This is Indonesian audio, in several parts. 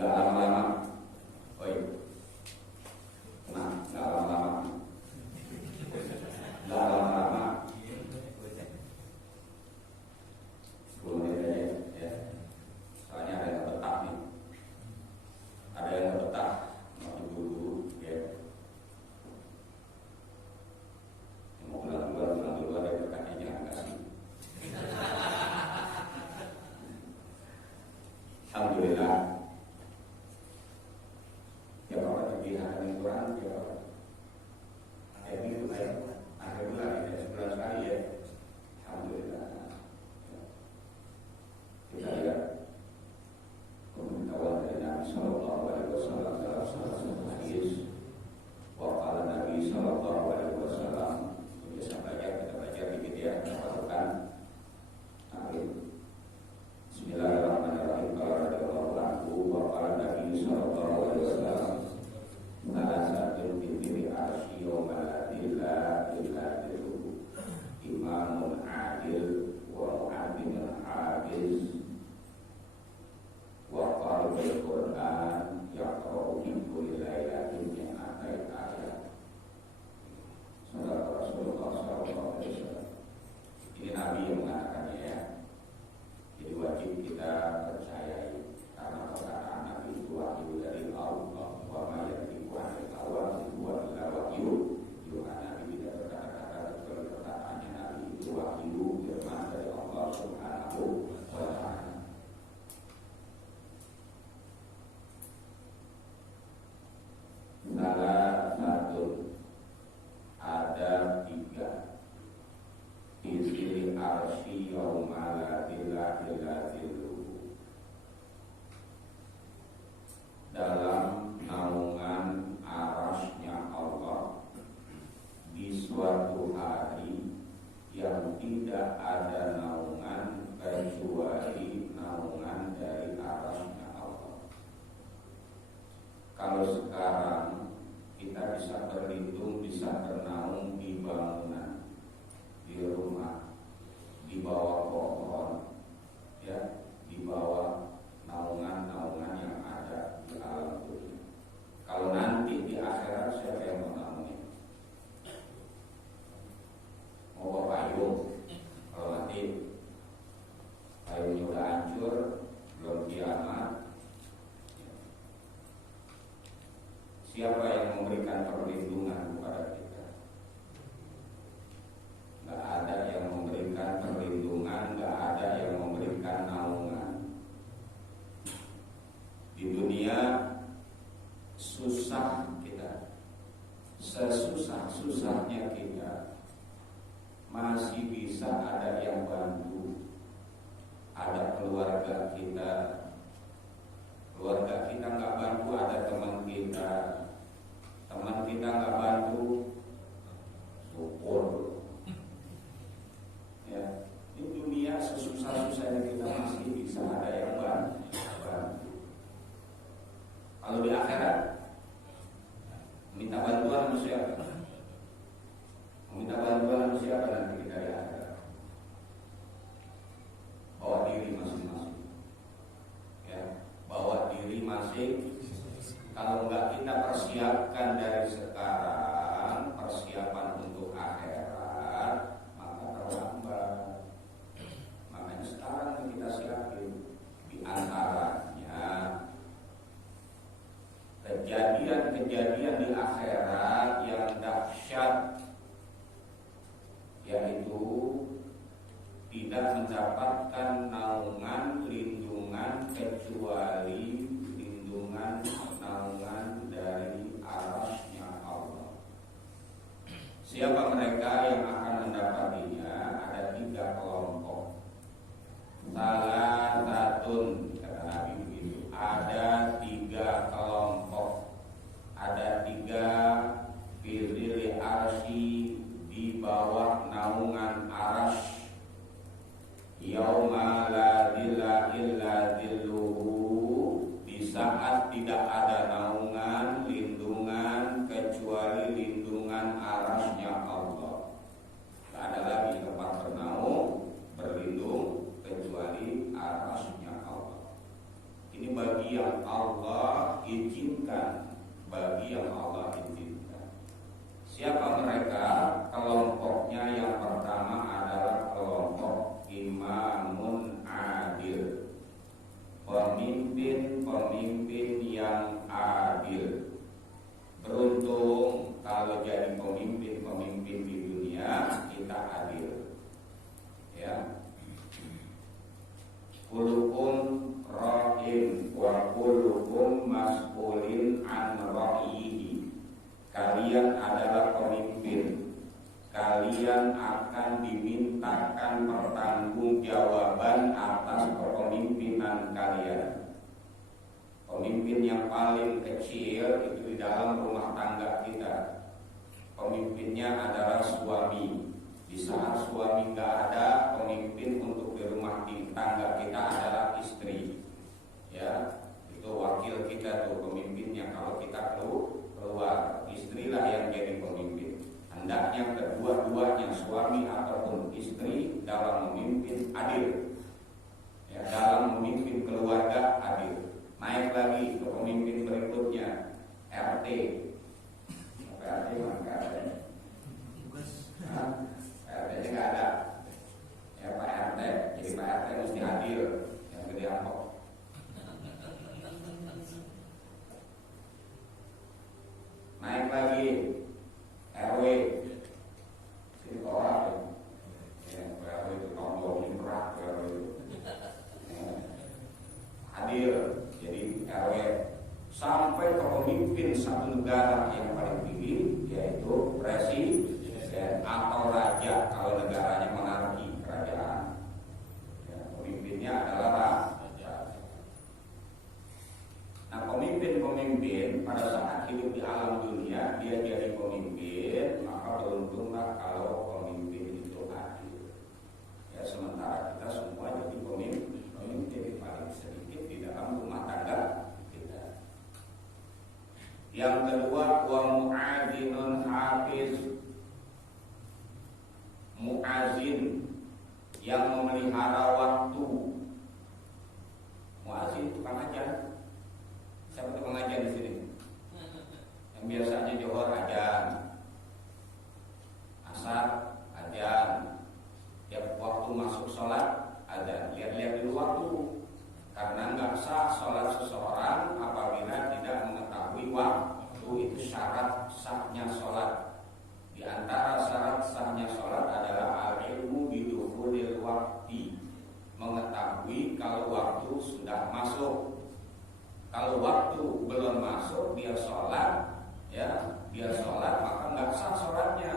Nggak lama-lama. Oh iya. Nah, nggak lama-lama. Nggak lama-lama. 10 menit aja ya. Soalnya ada yang betah nih. Ada yang betah mau dulu ya. Yang mau pulang dulu ada berkatnya jangan kasih. Alhamdulillah. Ya Bapak lagi hari Quran ya. Ini akhir bulan ya, sebulan sekali ya. Alhamdulillah. Kita lihat pemberitahuan dari Nabi Sallallahu Alaihi Wasallam dalam salah satu hadis. Waqala Nabi Sallallahu Alaihi Wasallam. Kita baca dikit ya, katakan. Amin. Bismillahirrahmanirrahim. Qala radhiyallahu anhu wa qala Nabi sallallahu alaihi wasallam la sa'il bi arsy yawma la ilaha illa hu imamun adil wa mu'addimun hafiz wa qala bil Qur'an yaqra'u fi kulli lailatin min ayat. Saudara Rasulullah sallallahu alaihi wasallam. Ini Nabi yang mengatakannya ya. Jadi wajib kita percayai karena perkataan Nabi itu wahyu dari Allah. Wa ma yantiqu anil hawa in huwa illa wahyu. Yuha. Nabi tidak berkata-kata kecuali perkataannya Nabi itu wahyu firman dari Allah Subhanahu wa ta'ala. Salah satu ada 3 Izil arsy yawma la ilaha illa hu. Dalam naungan arasy-Nya Allah di suatu hari yang tidak ada naungan kecuali naungan dari arasy-Nya Allah. Kalau sekarang kita bisa berlindung, bisa bernaung di bangunan, di rumah, di bawah pohon, ya, di bawah naungan-naungan yang ada di alam dunia. Kalau nanti di akhirat siapa yang mau naungi? Mau bawa payung? Kalau nanti payungnya udah hancur, belum kiamat, siapa yang memberikan perlindungan kepada kita? Gak ada yang memberikan perlindungan, gak ada yang memberikan naungan. Di dunia susah kita, sesusah-susahnya kita, masih bisa ada yang bantu. Ada keluarga kita gak bantu, ada teman kita gak bantu, syukur. Ya, di dunia sesusah-susahnya kita masih bisa ada yang bantu. Kalau di akhirat minta bantuan sama siapa? Minta bantuan sama siapa nanti kita di akhirat? Bawa diri masing-masing. Ya, bawa diri masing. Kalau enggak kita persiapkan dari sekarang, persiapan untuk akhirat, terlambat. Makanya sekarang kita siapin. Di antaranya kejadian-kejadian di akhirat yang dahsyat, yaitu tidak mendapatkan naungan lindungan kecuali lindungan naungan dari arasy-Nya Allah. Siapa mereka yang akan mendapatinya? Ada 3 kelompok. Salah satun, kata Nabi begitu. Ada 3 kelompok. Ada 3 Siapa mereka? Kelompoknya yang pertama adalah kelompok imamun adil, pemimpin-pemimpin yang adil. Beruntung kalau jadi pemimpin-pemimpin di dunia kita adil. Ya. Kulukum ra'in wa kulukum mas'ulin an ra'ihi. Kalian adalah pemimpin. Kalian akan dimintakan pertanggungjawaban atas kepemimpinan kalian. Pemimpin yang paling kecil itu di dalam rumah tangga kita. Pemimpinnya adalah suami. Di saat suami nggak ada, pemimpin untuk di rumah tangga kita adalah istri. Ya, itu wakil kita tuh pemimpinnya. Kalau kita keluar, istrilah yang jadi pemimpin. Hendaknya kedua-duanya suami ataupun istri dalam memimpin adil. Ya, dalam memimpin keluarga adil. Naik lagi ke pemimpin berikutnya, RT. RT mana ada? RT-nya nggak ada. Ya Pak RT, jadi Pak RT mesti adil, yang gede angkot. Naik lagi RW, sini orang, ya RW itu tolongin berat RW itu. Adil, jadi RW sampai ke pemimpin satu negara yang paling tinggi, yaitu presiden atau raja kalau negaranya monarki kerajaan. Ya, pemimpinnya adalah raja. Nah, pemimpin-pemimpin pada saat hidup di alam dunia dia jadi pemimpin, maka beruntunglah kalau pemimpin itu adil. Ya, sementara kita semua jadi pemimpin paling sedikit di dalam rumah tangga kita. Yang kedua, wa mu'adzinun hafiz. Mu'azin yang memelihara waktu. Mu'azin tukang ajar. Siapa tukang ajar di sini? Yang biasanya Johor ajan, asar ajan, tiap waktu masuk sholat ajan. Lihat-lihat dulu waktu, karena nggak sah sholat seseorang apabila tidak mengetahui waktu. Itu syarat sahnya sholat. Di antara syarat sahnya sholat adalah al-ilmu bidukhulil waqti, mengetahui kalau waktu sudah masuk. Kalau waktu belum masuk dia sholat, ya dia sholat maka nggak sah sholatnya.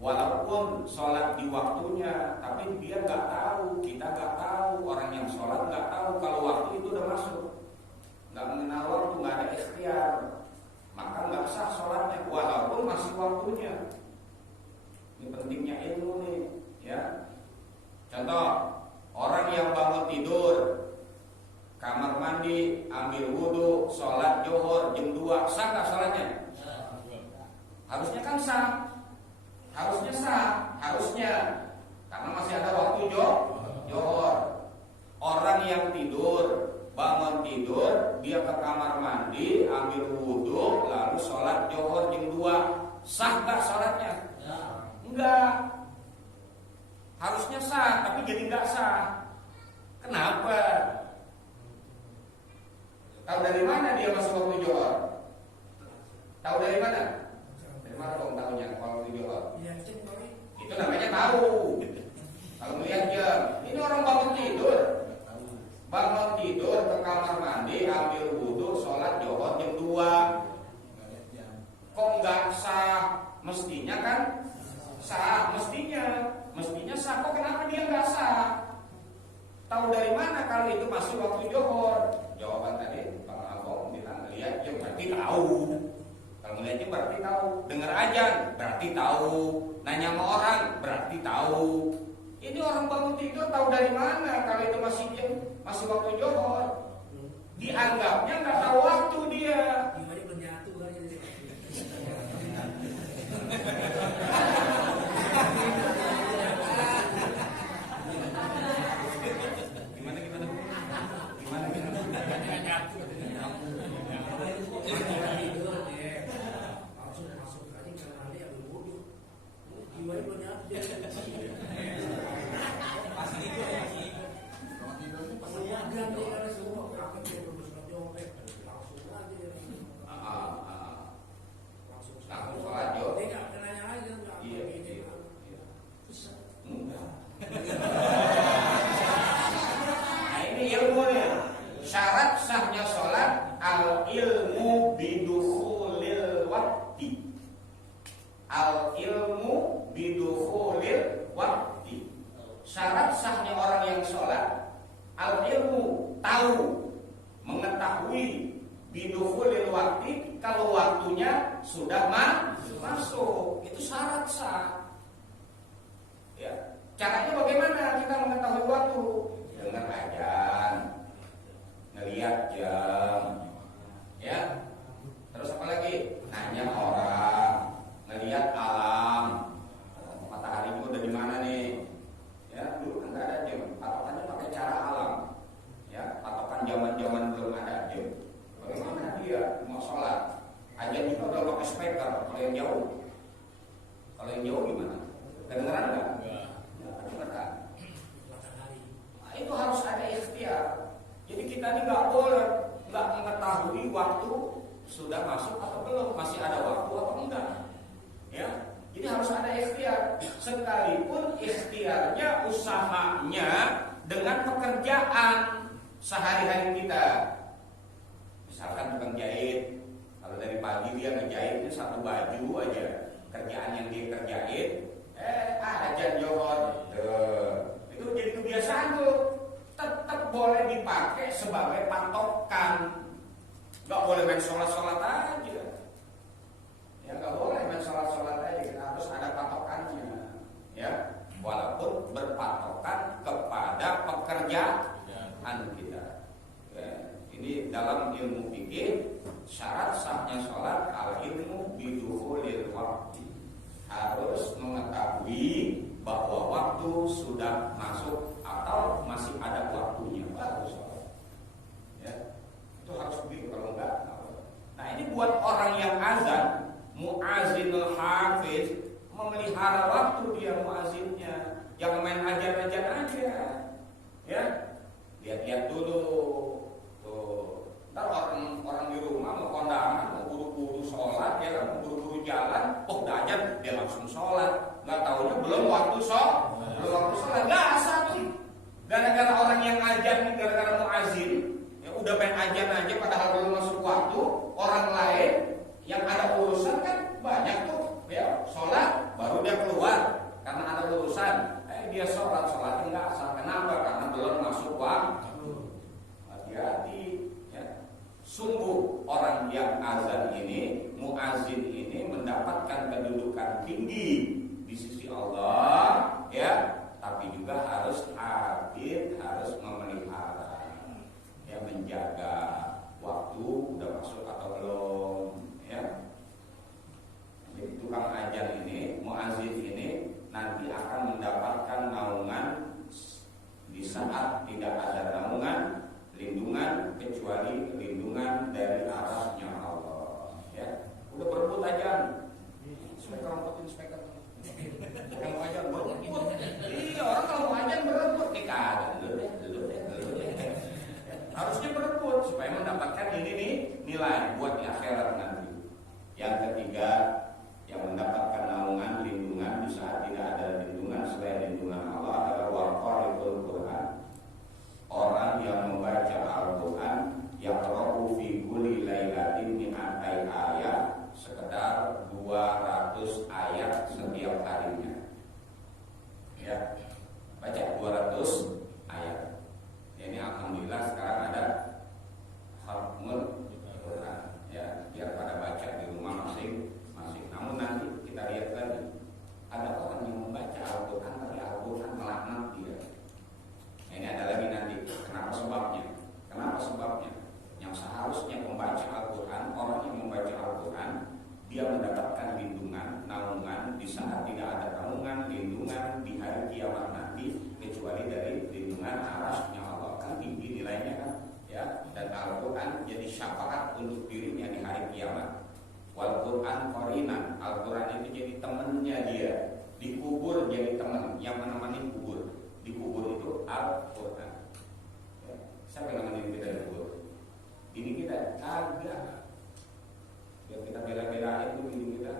Walaupun sholat di waktunya, tapi dia nggak tahu, kita nggak tahu, orang yang sholat nggak tahu kalau waktu itu udah masuk, nggak mengenal waktu, nggak ada ikhtiar, maka nggak sah sholatnya walaupun masih waktunya. Ini pentingnya ilmu nih, ya. Contoh, orang yang bangun tidur, kamar mandi, ambil wudhu, sholat Johor jam 2, sah nggak sholatnya? Harusnya kan sah. Harusnya sah, harusnya, karena masih ada waktu Johor. Orang yang tidur, bangun tidur, dia ke kamar mandi, ambil wudhu, lalu sholat Johor jam 2, sah nggak sholatnya? Enggak. Harusnya sah, tapi jadi nggak sah. Kenapa? Tahu dari mana dia masuk waktu Johor? Tahu dari mana? Dari mana kau tahunya waktu Johor? Itu namanya tahu. Kalau melihat jam, ini orang bangun tidur ke kamar mandi, ambil wudhu, sholat Johor jam 2. Kok nggak sah? Mestinya kan sah, mestinya sah. Kok kenapa dia nggak sah? Tahu dari mana kalau itu masih waktu Johor? Jawaban tadi Bang Alko bilang lihat jam berarti tahu. Kalau melihatnya berarti tahu. Dengar ajan berarti tahu. Nanya sama orang berarti tahu. Ini orang bangun tidur tahu dari mana kalau itu masih waktu Johor? Dianggapnya nggak tahu waktu dia. Al ilmu bidukhulil waqti. Syarat sahnya orang yang sholat, al ilmu, tahu, mengetahui, bidukhulil waqti, kalau waktunya sudah masuk. Itu syarat sah. Ya. Caranya bagaimana kita mengetahui waktu? Dengar azan, ngelihat jam, ya. Terus apa lagi? Nanya orang, ngelihat alam, matahari itu udah di mana nih? Ya, dulu kan nggak ada jam, patokannya pakai cara alam, ya. Patokan zaman belum ada jam. Bagaimana dia mau sholat? Azan juga udah pakai speaker. Kalau yang jauh gimana? Kedengeran nggak? Nah, itu harus ada ikhtiar. Jadi kita ini nggak boleh nggak mengetahui waktu sudah masuk atau belum, masih ada waktu atau enggak. Ya, jadi harus ada ikhtiar. Sekalipun ikhtiarnya, usahanya dengan pekerjaan sehari-hari kita. Misalkan tukang jahit, kalau dari pagi dia ngejahitnya satu baju aja, kerjaan yang dia kerjain, azan Johor, itu jadi kebiasaan tuh, tetap boleh dipakai sebagai patokan. Nggak boleh main sholat aja, ya nggak boleh main sholat aja. Kita harus ada patokannya, ya, walaupun berpatokan kepada pekerjaan kita. Ya, ini dalam ilmu fikih, syarat sahnya sholat al ilmu bidukhulil waqti, harus mengetahui bahwa waktu sudah masuk atau masih ada waktunya baru sholat. Ya, itu harus begitu, kalau enggak. Nah, ini buat orang yang azan, muazzinul hafiz, memelihara waktu dia muazzinnya, jangan main ajar aja. Ya, lihat-lihat dulu. Tuh, ntar orang di rumah mau kondangan, mau buru-buru sholat, ya, mau buru-buru jalan, udah aja dia langsung sholat. Nggak taunya belum waktu sholat, nggak asal tuh. Gara-gara orang yang ajan, gara-gara muazzin, ya udah main ajan aja padahal belum masuk waktu. Orang lain yang ada urusan kan banyak tuh, ya, sholat baru dia keluar karena ada urusan. Dia sholatnya nggak asal. Kenapa? Karena belum masuk waktu. Hati-hati, ya. Sungguh orang yang azan ini, muazzin ini mendapatkan kedudukan tinggi di sisi Allah, ya. Tapi juga harus hadir, harus memelihara, ya, menjaga waktu udah masuk atau belum, ya. Jadi tukang ajar ini, muazzin ini nanti akan mendapatkan naungan di saat tidak ada naungan, lindungan kecuali lindungan dari arahnya Allah, ya. Udah berebut aja, speaker. Yang mau ajar berebut. Iya, orang kalau mau ajar berebut, dulu deh. Harusnya berebut supaya mendapatkan ini nih nilai buat di akhirat nanti. Yang ketiga, yang mendapatkan naungan lindungan di saat tidak ada lindungan selain lindungan Allah adalah waqari'ul Quran. Orang yang membaca Al-Quran yaqra'u fi kulli lailatin mi'atai ayat, sekedar 200 ayat setiap harinya. Ya, baca 200 ayat. Ini alhamdulillah sekarang ada Khatmul Quran, ya, biar pada baca di rumah masing-masing. Namun nanti kita lihat lagi, ada orang yang membaca Al-Quran tapi Al-Quran melaknat dia. Ini ada lagi nanti. Kenapa sebabnya? Yang seharusnya membaca Al-Quran, orang yang membaca Al-Quran, dia mendapatkan lindungan, naungan di saat tidak ada naungan, lindungan di hari kiamat nanti, kecuali dari lindungan arasnya Allah. Kan tinggi nilainya kan, ya. Dan Al-Quran jadi syafaat untuk dirinya di hari kiamat. Wal Quran qarinan, Al-Quran itu jadi temannya dia. Dikubur jadi teman yang menemani kubur. Di kubur itu Al-Quran, ya. Siapa yang nemenin kita di kubur? Ini kita kagak. Biar kita bela-belain tuh ini kita,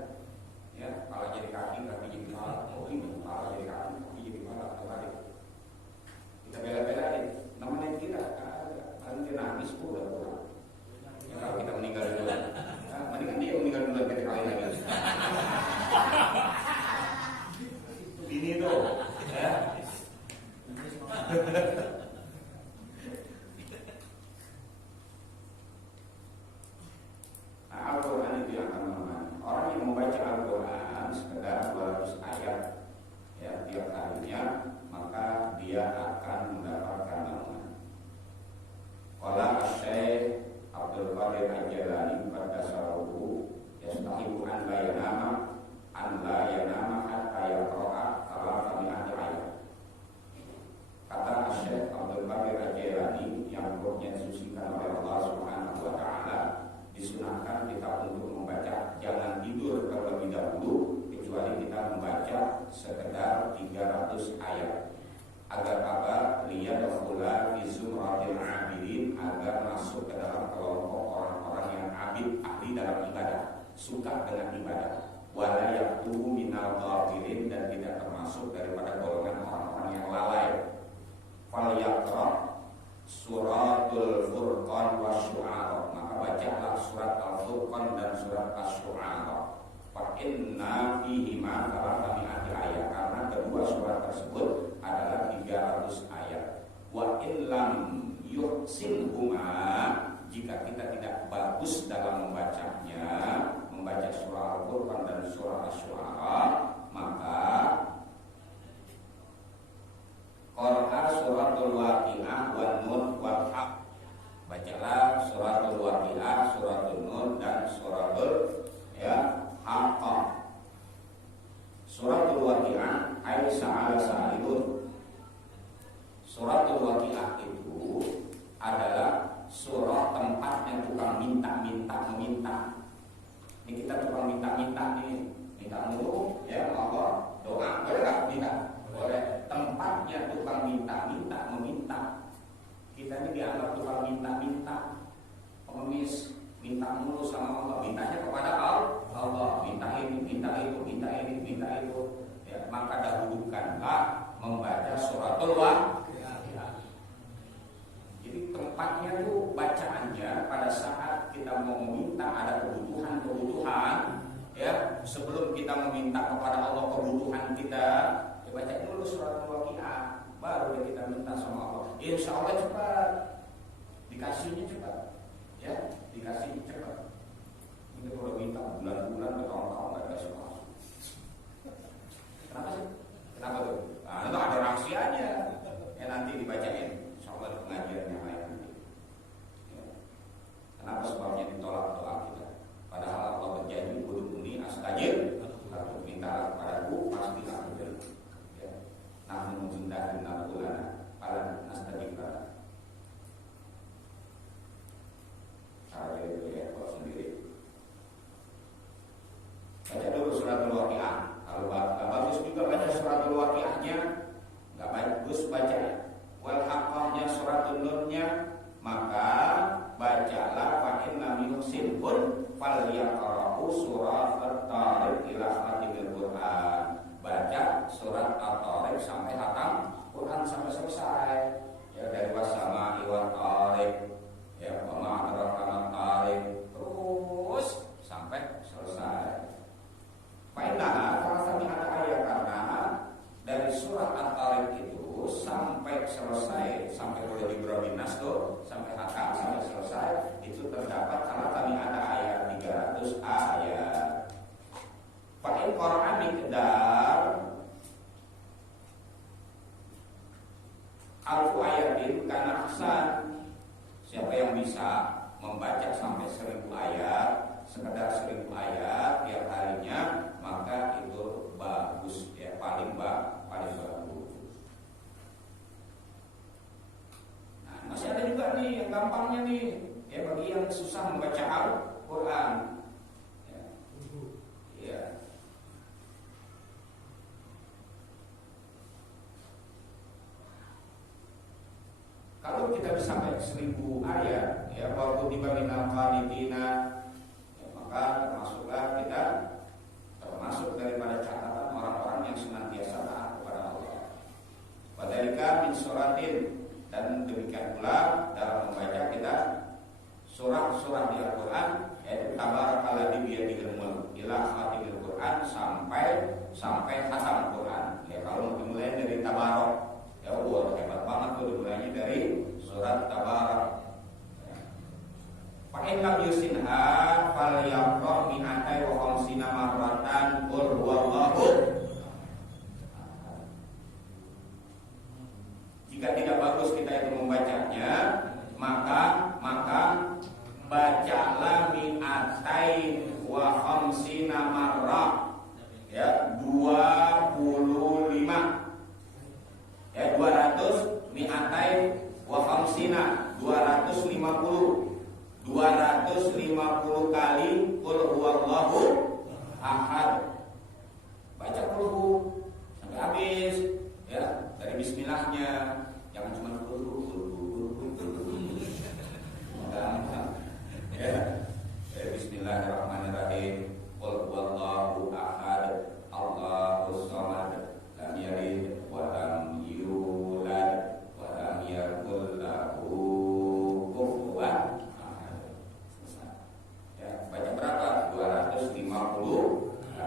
ya, kepala jadi kaki jadi kepala, kepala jadi kaki jadi kepala, terbalik. Kita bela-belain, nemenin kita kagak. Paling dia nangis udah pulang. Ya, kalau kita meninggal dulu, mendingan dia meninggal dulu kita kawin lagi. mundur terlebih dahulu kecuali kita membaca sekedar 300 ayat. Agar apa? Liyadkhula fi zumratil abidin, agar masuk ke dalam kelompok orang-orang yang abid, ahli dalam ibadah, suka dengan ibadah. Wala yakunu minal ghafilin, dan tidak termasuk daripada golongan orang-orang yang lalai. Fal yaqra suratul furqan wasyu'ara, maka bacalah surat al-furqan dan surat asy-syu'ara. Fa inna fihi ma thalathami'ati ayat, karena kedua surat tersebut adalah 300 ayat. Wa illam yuhsinhuma, jika kita tidak bagus dalam membacanya, membaca surah Al-Furqan dan surah Asy-Syu'ara, maka qara'a suratul waqi'ah wan nun wal haq, bacalah suratul waqi'ah, suratul nun dan suratul haqq. Suratul waqi'ah ay sa'ala sa'ilun. Suratul waqi'ah itu adalah surah tempatnya tukang minta-minta meminta. Ini kita tukang minta-minta nih, minta mulu ya Allah, doa boleh nggak minta? Boleh. Tempatnya tukang minta-minta meminta. Kita ini dianggap tukang minta-minta, pengemis, minta mulu sama Allah, mintanya kepada Allah, minta ini, minta itu, minta ini, minta itu. Ya, maka dahulukanlah membaca suratul waqi'ah. Jadi tempatnya tuh bacaannya pada saat kita mau meminta, ada kebutuhan, ya sebelum kita meminta kepada Allah kebutuhan kita, ya baca dulu suratul waqi'ah, baru kita minta sama Allah. Insya Allah cepat, dikasihnya cepat, ya dikasih cepat. Ini kalau minta bulan-bulan, bertahun-tahun nggak dikasih masuk. Kenapa sih? Kenapa tuh? Nah, itu ada rahasianya. Ya nanti dibacain. Insya Allah di pengajian yang lain nanti. Ya. Kenapa sebabnya ditolak doa kita? Padahal Allah berjanji ud'uni astajib. Kalau minta kepadaku pasti aku beri. Ya. Nahnu mundahin nabulana falan nastajib lana. Cara itu ya kalau sendiri. Baca dulu suratul waqi'ah. Kalau bagus juga baca suratul waqi'ahnya, nggak bagus baca wal haqqahnya, suratul nunnya, maka bacalah fa inna min sinbun fal yaqra'u surat at-tariq ila khatimil Qur'an. Baca surat at-tariq sampai khatam Quran sampai selesai. Ya dari wasama'i wa tariq, ya wa adraka tariq, terus sampai selesai. Fainah kalau kami ada ayat, karena dari surat At-Tariq itu sampai selesai, sampai mulai dibrabinas tuh sampai hakam sampai selesai, itu terdapat kalau kami ada ayat 300 ayat. Pakai Quran miqdar alfu ayatin karena aksan. Siapa yang bisa membaca sampai 1000 ayat, sekedar 1000 ayat tiap harinya, maka itu bagus ya, paling bagus. Nah, masih ada juga nih yang gampangnya nih, ya bagi yang susah membaca Al-Quran. Ya. Kalau kita bisa baca 1000 ayat, ya walaupun tiba minal qanitina, ya, maka termasuklah kita termasuk daripada catatan orang-orang yang senantiasa taat kepada Allah. Wadhalika min suratin, dan demikian pula dalam membaca kita surah-surah di Al-Quran, yaitu tabarakalladzi biyadihil mulk ila khatimil Quran, sampai khatam Quran. Ya kalau dimulai dari tabarak, ya Allah hebat banget tuh dimulainya dari surat tabarak. Fa'in lam yusinha fal yaqra mi'atai wa khamsina marratan qul huwallahu. Jika tidak bagus kita itu membacanya, maka bacalah mi'atai wa khamsina marrah, ya 25, ya 200 mi'atai wa khamsina 250 kali qul huwallahu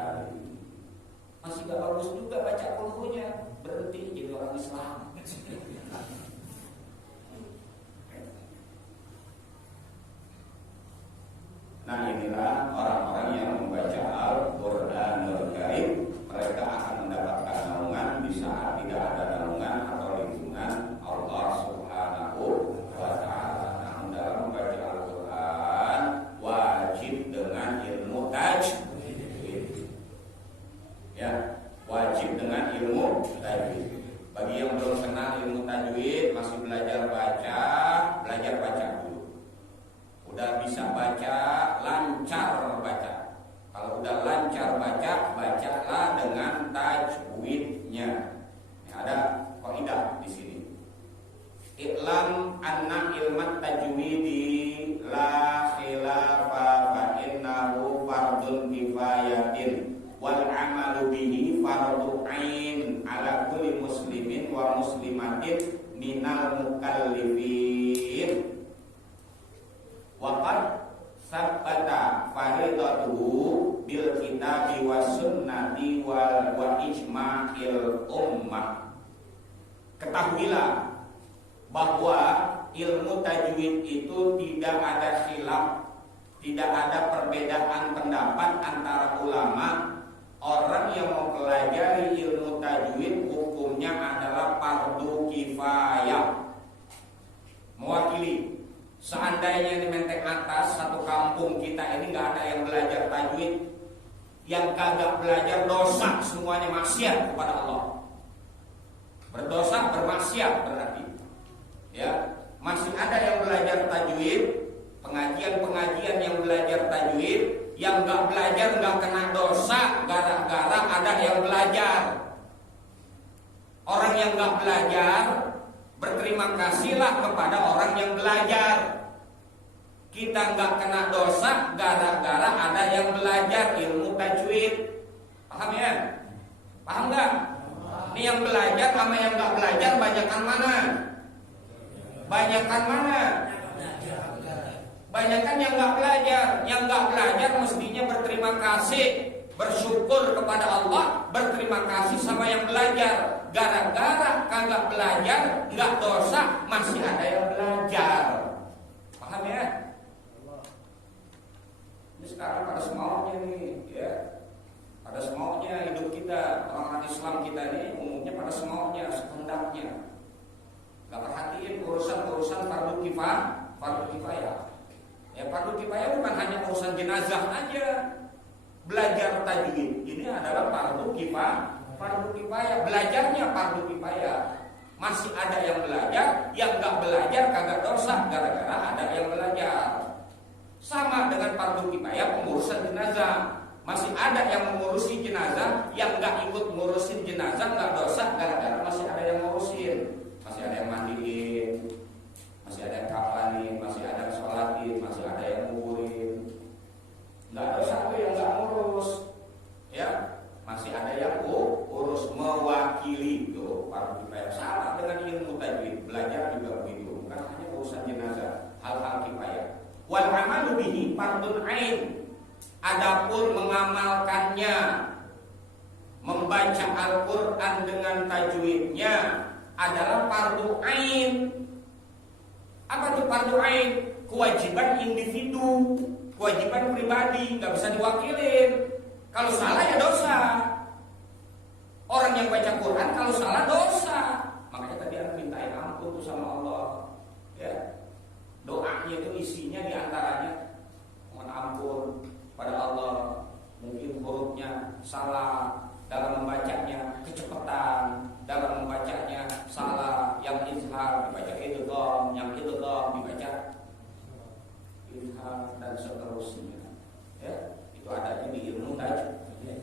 hari. Masih gak bagus juga baca kulhunya, berhenti jadi orang Islam. Nah, inilah orang-orang yang membaca Al-Qur'anul Karim. Mereka akan mendapatkan naungan di saat tidak ada naungan atau lindungan Allah Subhanahu wa ta'ala. Namun dalam membaca Al-Qur'an wajib dengan ilmu tajwid. Ya, wajib dengan ilmu tajwid. Bagi yang belum kenal ilmu tajwid, masih belajar baca dulu. Udah bisa baca, lancar membaca. Kalau udah lancar baca, bacalah dengan tajwidnya. Ada kaidah di sini. I'lam anna ilmat tajwidi la khilafa fa innahu fardun kifayatin wal amalu bihi fardu ain ala kulli muslimin wa muslimatin minal mukallifin. Waqad sabata faridatuhu bil kitabi was sunnati wa ijma'il ummah. Ketahuilah bahwa ilmu tajwid itu tidak ada khilaf, tidak ada perbedaan pendapat antara ulama. Orang yang mempelajari ilmu tajwid hukumnya adalah fardu kifayah. Mewakili, seandainya di Menteng Atas satu kampung kita ini nggak ada yang belajar tajwid, yang kagak belajar dosa semuanya maksiat kepada Allah. Berdosa bermaksiat berarti. Ya, masih ada yang belajar tajwid, pengajian-pengajian yang belajar tajwid, yang nggak belajar nggak kena dosa gara-gara ada yang belajar. Orang yang nggak belajar berterima kasihlah kepada orang yang belajar. Kita nggak kena dosa gara-gara ada yang belajar ilmu tajwid. Paham ya? Paham nggak? Ini yang belajar sama yang nggak belajar banyakan mana? Banyakan mana? Banyakan yang nggak belajar. Yang nggak belajar mestinya berterima kasih, bersyukur kepada Allah, berterima kasih sama yang belajar. Gara-gara kagak belajar, nggak dosa, masih ada yang belajar. Paham ya? Ini sekarang pada semaunya nih, ya. Pada semaunya hidup kita, orang-orang Islam kita ini umumnya pada semaunya, sehendaknya. Gak perhatiin urusan-urusan fardu kifayah. Ya, fardu kifayah bukan hanya urusan jenazah aja. Belajar tajwid ini adalah fardu kifayah. Belajarnya fardu kifayah. Masih ada yang belajar, yang gak belajar kagak dosa gara-gara ada yang belajar. Sama dengan fardu kifayah pengurusan jenazah. Masih ada yang mengurusi jenazah, yang gak ikut ngurusin jenazah gak dosa gara-gara masih ada yang ngurusin. Masih ada yang mandiin, masih ada yang kafanin, masih ada yang sholatin, masih ada yang nguburin. Nggak ada satu yang nggak ngurus, ya. Masih ada yang urus mewakili tuh. Fardu kifayah sama dengan ilmu tajwid, belajar juga begitu. Bukan hanya urusan jenazah, hal-hal kifayah. Wal amalu bihi fardun ain. Adapun mengamalkannya, membaca Al-Quran dengan tajwidnya adalah fardu ain. Apa itu fardu ain? Kewajiban individu, kewajiban pribadi, nggak bisa diwakilin. Kalau salah ya dosa. Orang yang baca Quran kalau salah dosa. Makanya tadi aku mintain ampun tuh sama Allah. Ya, doanya itu isinya diantaranya mohon ampun pada Allah. Mungkin hurufnya salah dalam membacanya, kecepatan dalam membacanya salah, yang izhar dibaca idgham, yang idgham dibaca izhar dan seterusnya. Ya, itu adanya di ilmu tajwid.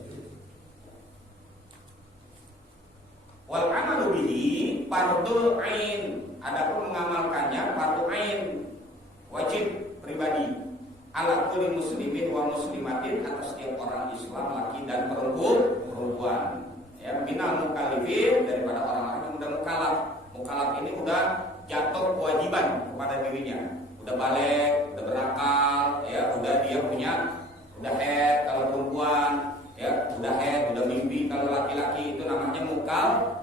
Wal amalu bihi fardul ain. Adapun mengamalkannya fardu ain, wajib pribadi. Ala kulli muslimin wa muslimatin, atas setiap orang Islam laki dan perempuan. Ya, minal mukallifin, daripada orang-orang yang udah mukallaf. Mukallaf ini udah jatuh kewajiban kepada dirinya. Udah balik, udah berakal, ya, udah dia punya udah head kalau perempuan, ya udah head, udah mimpi. Kalau laki-laki itu namanya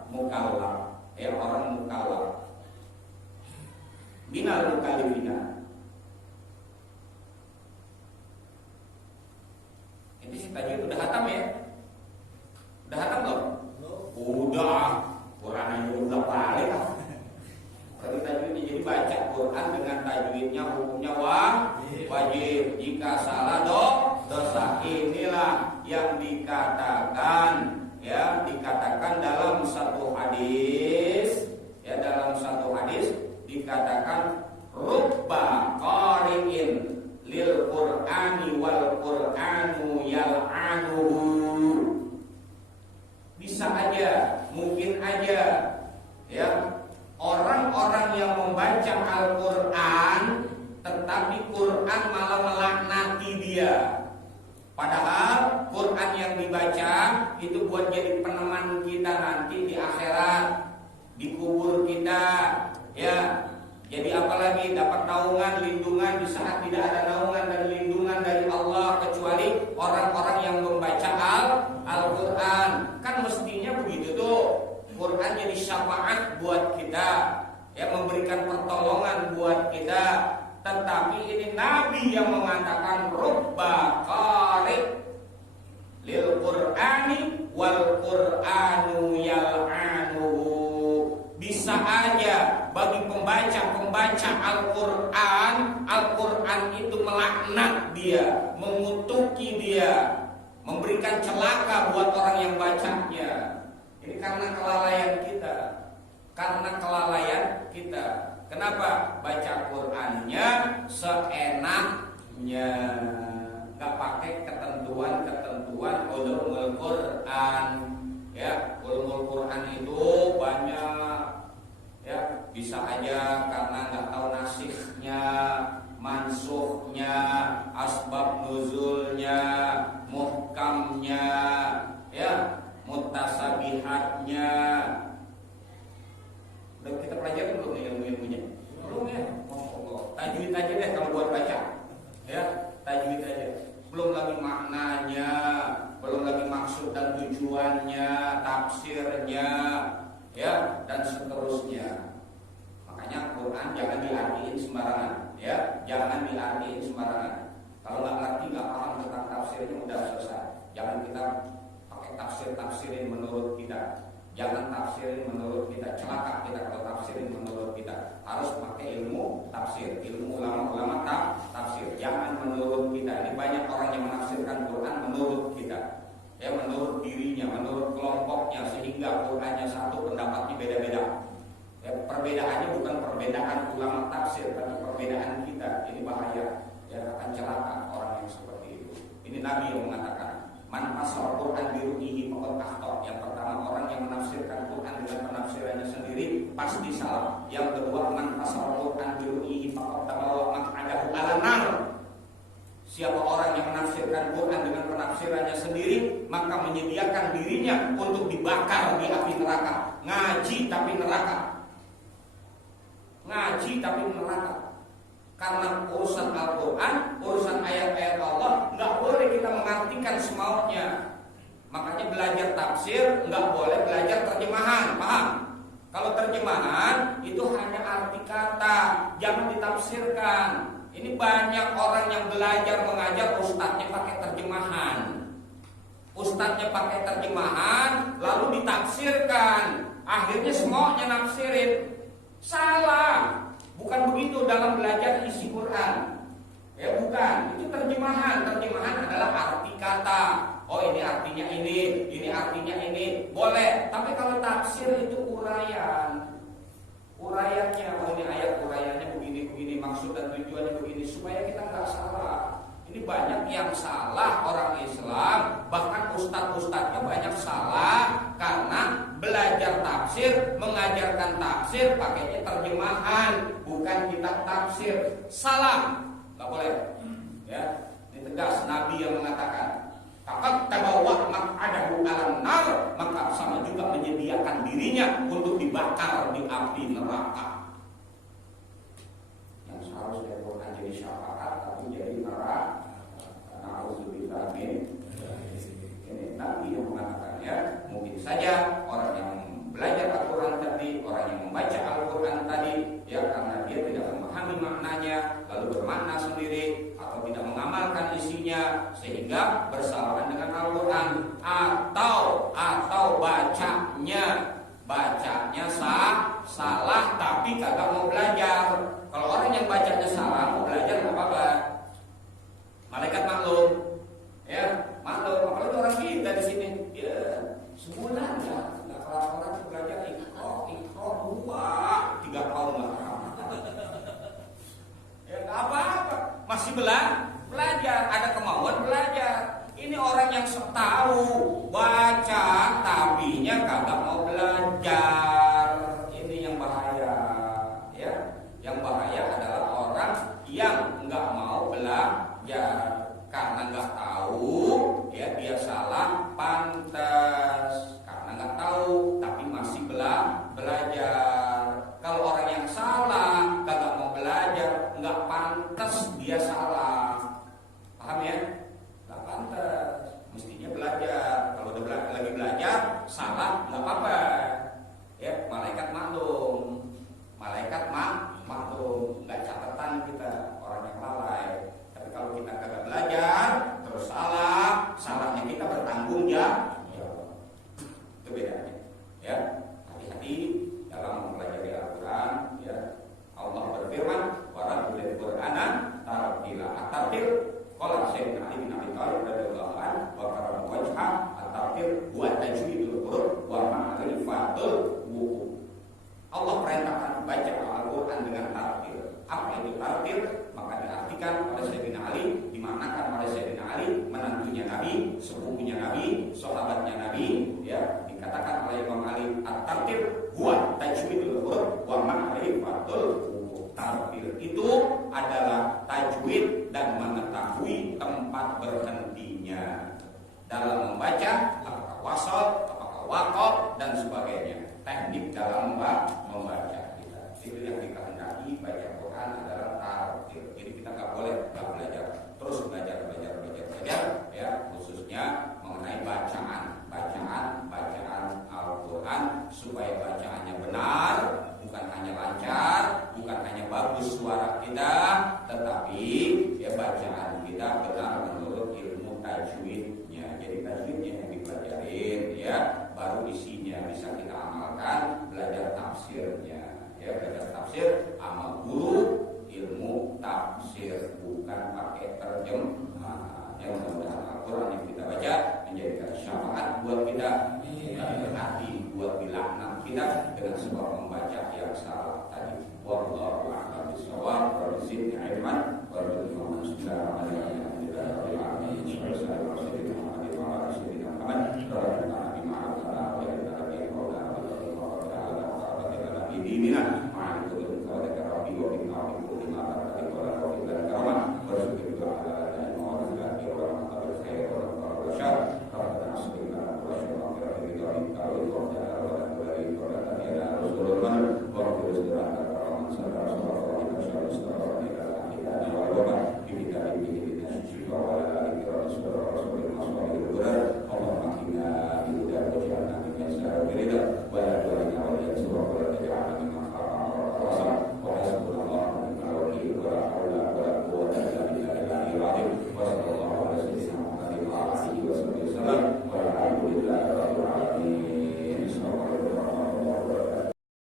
mukallaf, ya orang mukallaf. Minal mukallifina. Ini si tajwid udah hatam ya? Udah hatam belum? Udah. Quran aja udah balik. Kalau tajwidnya jadi baca Quran dengan tajwidnya hukumnya wajib. Jika salah dosa. Inilah yang dikatakan dalam satu hadis, ya dalam satu hadis dikatakan rubba qari'in lil Qur'ani wal Qur'anu yal'anuhu. Bisa aja, mungkin aja ya orang-orang yang membaca Al-Qur'an tetapi Quran malah melaknati dia. Padahal Quran yang dibaca itu buat jadi peneman kita nanti di akhirat, di kubur kita, ya. Jadi apalagi dapat naungan, lindungan di saat tidak ada naungan dan lindungan dari Allah kecuali orang-orang yang membaca Al-Quran. Kan mestinya begitu tuh. Quran jadi syafaat buat kita, ya memberikan pertolongan buat kita. Tetapi ini Nabi yang mengatakan rubba qari' lil Qur'ani wal Qur'anu yal'anuhu. Bisa aja bagi pembaca Al-Quran itu melaknat dia, mengutuki dia, memberikan celaka buat orang yang bacanya. Ini karena kelalaian kita. Kenapa? Baca Qurannya seenaknya, nggak pakai ketentuan ulumul Quran. Ya, ulumul Quran itu banyak. Ya, bisa aja karena nggak tahu nasiknya, mansukhnya, asbab nuzulnya, muhkamnya, ya, mutasabihatnya. Udah kita pelajari belum nih ilmu-ilmunya? Belum ya? Oh, tajwid aja deh kalau buat baca. Ya, tajwid aja. Belum lagi maknanya, belum lagi maksud dan tujuannya, tafsirnya, ya, dan seterusnya. Makanya Quran jangan diartiin sembarangan, ya, jangan diartiin sembarangan. Kalau nggak ngerti, nggak paham tentang tafsirnya, udah selesai. Jangan kita pakai tafsirin menurut kita. Jangan tafsirin menurut kita, celaka kita kalau tafsirin menurut kita. Harus pakai ilmu tafsir, ilmu ulama-ulama tafsir. Jangan menurut kita. Ini banyak orang yang menafsirkan Quran menurut kita, ya, menurut dirinya, menurut kelompoknya, sehingga Qurannya satu, pendapatnya beda-beda. Ya, perbedaannya bukan perbedaan ulama tafsir, tapi perbedaan kita. Ini bahaya, ya, akan celaka orang yang seperti itu. Ini Nabi yang mengatakan, man fasal Quran biru'ihi faqad akhta. Yang pertama, orang yang menafsirkan Quran dengan penafsirannya sendiri pasti salah. Yang kedua, man fasal Quran biru'ihi faqad tabawa maq'adahu 'alan nar. Siapa orang yang menafsirkan Quran dengan penafsirannya sendiri, maka menyediakan dirinya untuk dibakar di api neraka. Ngaji tapi neraka. Ngaji tapi neraka. Karena urusan Al-Quran, urusan ayat-ayat Allah, nggak boleh kita mengartikan semaunya. Makanya belajar tafsir nggak boleh belajar terjemahan, paham? Kalau terjemahan itu hanya arti kata, jangan ditafsirkan. Ini banyak orang yang belajar mengajar, ustadznya pakai terjemahan. Ustadznya pakai terjemahan, lalu ditafsirkan. Akhirnya semuanya nafsirin. Salah. Bukan begitu dalam belajar isi Quran. Ya bukan, itu terjemahan. Terjemahan adalah arti kata. Oh ini artinya ini artinya ini. Boleh, tapi kalau tafsir itu uraian. Uraiannya, oh ini ayat uraiannya begini, maksud dan tujuannya begini, supaya kita nggak salah. Ini banyak yang salah orang Islam, bahkan ustadz-ustadznya banyak salah karena belajar tafsir, mengajarkan tafsir pakainya terjemahan, bukan kitab tafsir. Salah, nggak boleh. Ya, ini tegas Nabi yang mengatakan, "Faqad tabawwa maq'adahu 'alan nar," maka sama juga menyediakan dirinya untuk dibakar di api neraka. Yang seharusnya bukan jadi syafaat tapi jadi neraka. Nauzubillah min. Ini saja orang yang belajar Al-Quran tadi, orang yang membaca Al-Quran tadi, ya karena dia tidak memahami maknanya, lalu bermakna sendiri atau tidak mengamalkan isinya sehingga bersalahan dengan Al-Quran, atau bacanya salah tapi kagak mau belajar. Kalau orang yang bacanya salah mau belajar nggak apa-apa, malaikat maklum, ya maklum. Apalagi orang kita di sini, ya sebulan ya nggak kelar-kelar belajar ikhraq 2-3 tahun lah. Ya nggak apa-apa, masih belajar, ada kemauan belajar. Ini orang yang tahu baca tapinya kagak mau belajar. Ini yang bahaya, ya. Yang bahaya adalah orang yang nggak mau belajar karena nggak tahu, ya dia salah pantas karena nggak tahu tapi masih belajar. Kalau orang yang salah kagak mau belajar, nggak pantas dia salah, paham ya? Nggak pantas, mestinya belajar. Kalau udah lagi belajar salah nggak apa-apa, ya malaikat maklum, nggak catatan kita orang yang lalai. Tapi kalau kita kagak belajar terus salahnya kita bertanggung jawab. Itu bedanya, ya. Hati-hati dalam mempelajari Al-Quran, ya. Allah berfirman, wa rattilil Qur'ana tartila. At-tartil qala Sayyidina Ali bin Abi Thalib radhiyallahu anhu wa karama wajha at-tartil wa tajwidul huruf wa ma'rifatul wuquf. Allah perintahkan baca Al-Quran dengan tartil. Apa itu tartil? Maka diartikan oleh Sayyidina Ali, dimaknakan oleh Sayyidina Ali, menantunya Nabi, sepupunya Nabi, sahabatnya Nabi, ya. Dikatakan oleh Imam Ali, at-tartil huwa tajwidul huruf wa ma'rifatul wuquf. Tartil itu adalah tajwid dan mengetahui tempat berhentinya dalam membaca, apakah wasal, apakah waqaf dan sebagainya. Teknik dalam membaca kita. Itu yang dikehendaki baca Quran adalah tartil. Jadi kita nggak boleh nggak belajar, terus belajar, ya, khususnya mengenai bacaan Al-Quran supaya bacaannya benar, bukan hanya lancar, bukan hanya bagus suara kita, tetapi ya bacaan kita benar menurut ilmu tajwidnya. Jadi tajwidnya yang dipelajarin, ya, baru isinya bisa kita amalkan. Belajar tafsirnya, ya, belajar tafsir amal guru ilmu tafsir, bukan pakai terjemahan. Yang mudah-mudahan Al-Quran yang kita baca menjadikan syafaat buat kita, berarti buat dilaknat kita dengan sebab membaca yang salah tadi. Wallahu a'lam bishawab. Wa bismillahirrahmanirrahim.